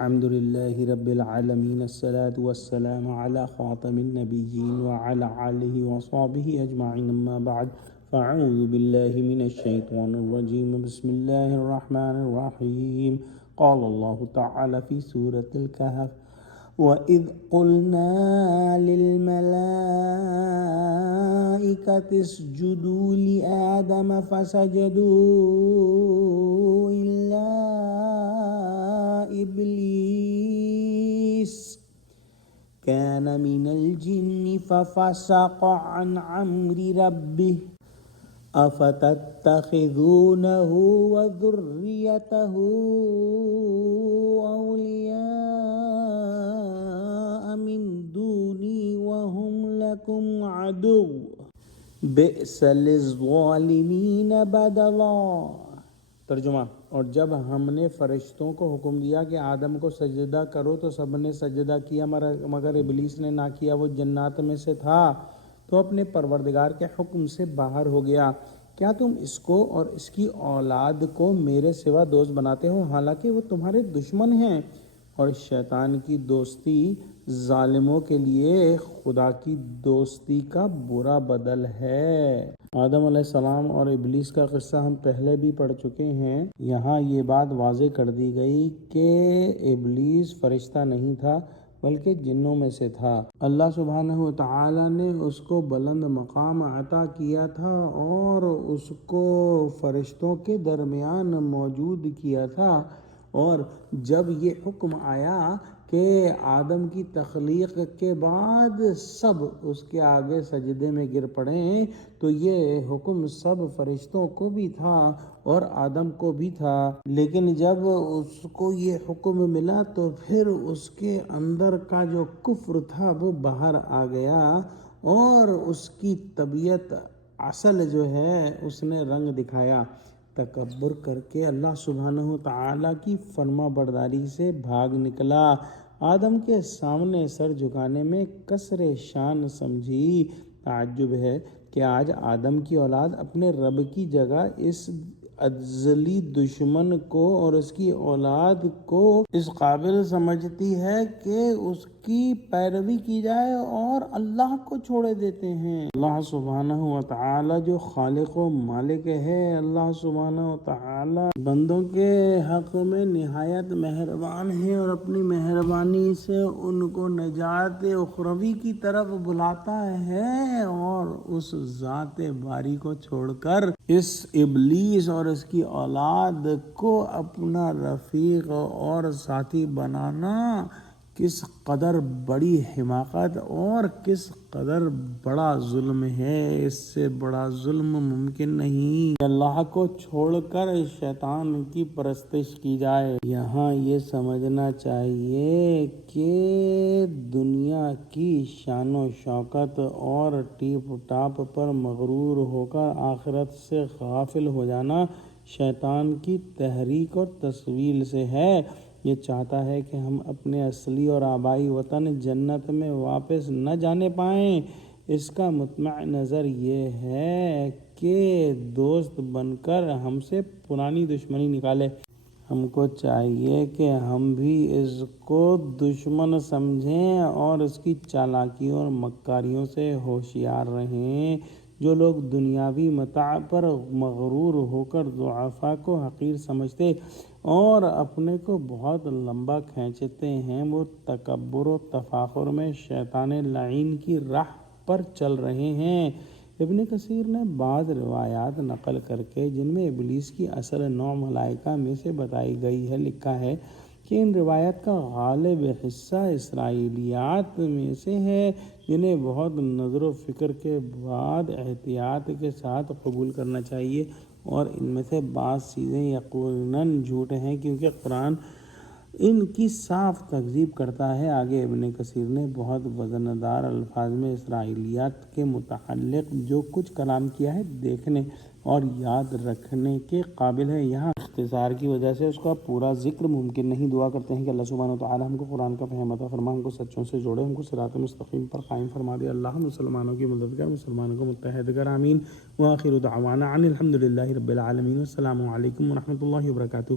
الحمد لله رب العالمين الصلاة والسلام على خاتم النبيين وعلى آله وصحبه أجمعين أما بعد فأعوذ بالله من الشيطان الرجيم بسم الله الرحمن الرحيم قال الله تعالى في سورة الكهف وَإِذْ قُلْنَا لِلْمَلَائِكَةِ اسْجُدُوا لِآدَمَ فَسَجَدُوا إِلَّا إِبْلِيسَ كَانَ مِنَ الْجِنِّ فَفَسَقَ عَنْ أَمْرِ رَبِّهِ أَفَتَتَّخِذُونَهُ وَذُرِّيَّتَهُ أَوْلِيَاءَ مِن دُونِي وَهُمْ لَكُمْ عَدُوٌّ بِئْسَ لِلظَّالِمِينَ بَدَلًا۔ ترجمہ: اور جب ہم نے فرشتوں کو حکم دیا کہ آدم کو سجدہ کرو تو سب نے سجدہ کیا مگر ابلیس نے نہ کیا، وہ جنات میں سے تھا تو اپنے پروردگار کے حکم سے باہر ہو گیا۔ کیا تم اس کو اور اس کی اولاد کو میرے سوا دوست بناتے ہو حالانکہ وہ تمہارے دشمن ہیں؟ اور شیطان کی دوستی ظالموں کے لیے خدا کی دوستی کا برا بدل ہے۔ آدم علیہ السلام اور ابلیس کا قصہ ہم پہلے بھی پڑھ چکے ہیں۔ یہاں یہ بات واضح کر دی گئی کہ ابلیس فرشتہ نہیں تھا بلکہ جنوں میں سے تھا۔ اللہ سبحانہ وتعالی نے اس کو بلند مقام عطا کیا تھا اور اس کو فرشتوں کے درمیان موجود کیا تھا، اور جب یہ حکم آیا کہ آدم کی تخلیق کے بعد سب اس کے آگے سجدے میں گر پڑیں تو یہ حکم سب فرشتوں کو بھی تھا اور آدم کو بھی تھا، لیکن جب اس کو یہ حکم ملا تو پھر اس کے اندر کا جو کفر تھا وہ باہر آ گیا اور اس کی طبیعت اصل جو ہے اس نے رنگ دکھایا۔ تکبر کر کے اللہ سبحانہ وتعالی کی فرما برداری سے بھاگ نکلا۔ آدم کے سامنے سر جھکانے میں کسر شان سمجھی۔ تعجب ہے کہ آج آدم کی اولاد اپنے رب کی جگہ اس ازلی دشمن کو اور اس کی اولاد کو اس قابل سمجھتی ہے کہ اس کی پیروی کی جائے اور اللہ کو چھوڑے دیتے ہیں۔ اللہ سبحانہ وتعالی جو خالق و مالک ہے، اللہ سبحانہ وتعالی بندوں کے حق میں نہایت مہربان ہے اور اپنی مہربانی سے ان کو نجات اخروی کی طرف بلاتا ہے، اور اس ذات باری کو چھوڑ کر اس ابلیس اور اس کی اولاد کو اپنا رفیق اور ساتھی بنانا کس قدر بڑی حماقت اور کس قدر بڑا ظلم ہے۔ اس سے بڑا ظلم ممکن نہیں کہ اللہ کو چھوڑ کر شیطان کی پرستش کی جائے۔ یہاں یہ سمجھنا چاہیے کہ دنیا کی شان و شوکت اور ٹیپ ٹاپ پر مغرور ہو کر آخرت سے غافل ہو جانا شیطان کی تحریک اور تسویل سے ہے۔ یہ چاہتا ہے کہ ہم اپنے اصلی اور آبائی وطن جنت میں واپس نہ جانے پائیں۔ اس کا مطمع نظر یہ ہے کہ دوست بن کر ہم سے پرانی دشمنی نکالے۔ ہم کو چاہیے کہ ہم بھی اس کو دشمن سمجھیں اور اس کی چالاکیوں اور مکاریوں سے ہوشیار رہیں۔ جو لوگ دنیاوی متاع پر مغرور ہو کر ضعفاء کو حقیر سمجھتے اور اپنے کو بہت لمبا کھینچتے ہیں، وہ تکبر و تفاخر میں شیطان لعین کی راہ پر چل رہے ہیں۔ ابن کثیر نے بعض روایات نقل کر کے جن میں ابلیس کی اصل نوع ملائکہ میں سے بتائی گئی ہے لکھا ہے کہ ان روایات کا غالب حصہ اسرائیلیات میں سے ہے، جنہیں بہت نظر و فکر کے بعد احتیاط کے ساتھ قبول کرنا چاہیے، اور ان میں سے بعض چیزیں یقیناً جھوٹ ہیں کیونکہ قرآن ان کی صاف تکذیب کرتا ہے۔ آگے ابن کثیر نے بہت وزندار الفاظ میں اسرائیلیات کے متعلق جو کچھ کلام کیا ہے دیکھنے اور یاد رکھنے کے قابل ہے۔ یہاں اختصار کی وجہ سے اس کا پورا ذکر ممکن نہیں۔ دعا کرتے ہیں کہ اللہ سبحانہ وتعالی ہم کو قرآن کا فہم عطا فرما، ہم کو سچوں سے جوڑے، ہم کو صراط مستقیم پر قائم فرما دے۔ اللہ مسلمانوں کی مدد کر، مسلمانوں کو متحد کر، آمین۔ وآخر دعوانا ان الحمد للہ رب العالمین۔ السلام علیکم ورحمۃ اللہ وبرکاتہ۔